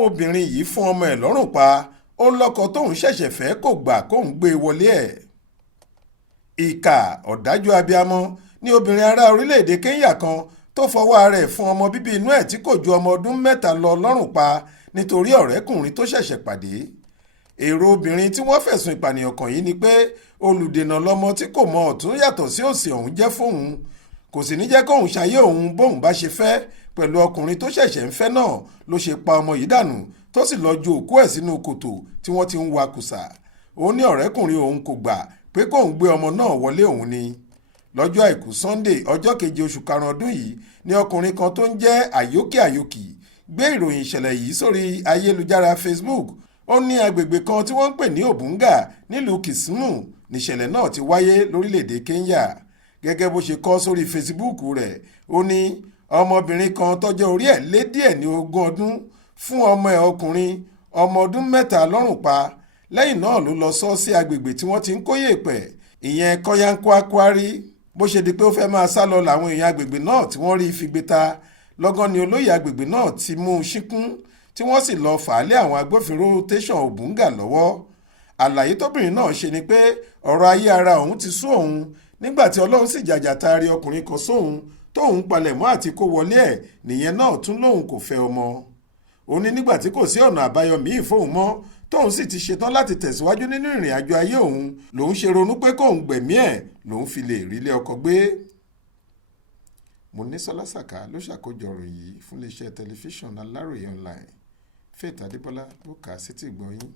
obìnrin yìí fún ọmọ ẹ̀ lọ́rùn pa, ó lọ́kọ tóun ṣẹ̀ṣẹ̀ fẹ́ kò gbà kóun gbé e wọlé ẹ̀. ìkà ọ̀dájú abiyamọ ní obìnrin ará orílẹ̀-èdè Kenya kan tó fọwọ́ ara ẹ̀ fún ọmọ bíbí inú ẹ̀ tí kò ju ọmọ ọdún 3 lọ lọ́rùn pa nítorí ọ̀rẹ́kùnrin tó ṣẹ̀ṣẹ̀ pàdé. èrò obìnrin tí wọ́n fẹ̀sùn ìpànìyàn kàn yìí ni pé olùdènà lọmọ tí kò mọ ọ̀tún yàtọ̀ sí òsì ọ̀hún jẹ́ fóun, kò sì ní jẹ́ kóun ṣayé òun bóun bá ṣe fẹ́ pẹ̀lú ọkùnrin tó ṣẹ̀ṣẹ̀ ń fẹ́ náà ló ṣe pa ọmọ yìí dànù tó sì lọ́ọ́ ju òkú ẹ̀ sínú kòtò tí wọ́n ti ń wa kùsà. ó ní ọ̀rẹ́kùnrin òun kò gbà pé kóun gbé ọmọ náà wọlé òun ni. lọ́jọ́ àìkú Sunday ọjọ́ 7 oṣù karùn-ún ọdún yìí ni ọkùnrin kan tó ń jẹ́ àyókì gbé ìròyìn ìṣẹ̀lẹ̀ yìí sórí ayélujára Facebook. ó ní agbègbè kan tí wọ́n ń pè ní Obunga nílùú Kisumu níṣẹ̀lẹ̀ náà ti wáyé lórílẹ̀‐èdè Kenya. gẹ́gẹ́ bó ṣe kọ sórí Facebook rẹ̀, ó ní ọmọbìnrin kan tọ́jọ́ orí ẹ̀ lé díẹ̀ ní 20 ọdún fún ọmọ ẹ̀ ọkùnrin ọmọ ọdún 3 lọ́rùn pa. lẹ́yìn náà ló lọ sọ sí agbègbè tí wọ́n ti ń kó yèèpẹ̀ ìyẹn Kọ́yánkó-Akwari. bó ṣe di pé ó fẹ́ máa sá lọ làwọn èèyàn agbègbè náà tí wọ́n rí fi gbé ta. lọ́gán ni olóyè agbègbè náà ti mú un ṣíkún tí wọ́n sì lọ́ọ́ fà á lé àwọn agbófinró tẹ̀sán Obunga lọ́wọ́. àlàyé tóbìnrin náà ṣe ni pé ọ̀rọ̀ ayé ara òun ti sú òun nígbà tí Ọlọ́run sì jàjà taari ọkùnrin kan sóhun tóun palẹ̀mọ́ àti kó wọlé ẹ̀ nìyẹn náà tún lóun kò fẹ́ ọmọ. ó ní nígbà tí kò sí ọ̀nà àbáyọ míì fóun mọ́ tóun sì ti ṣetán láti tẹ̀síwájú nínú ìrìn àjò ayé òun lòun ṣe ronú pé kóun gbẹ̀mí ẹ̀ lòun fi lè rílé ọkọ gbé. Monísọ́lá Sàká ló ṣàkójọ ọ̀rọ̀ yìí fún iléeṣẹ́ tẹlifíṣàn Aláròye online. Faith Adébọ́lá ló kà á sétí ìgbọ́ yín.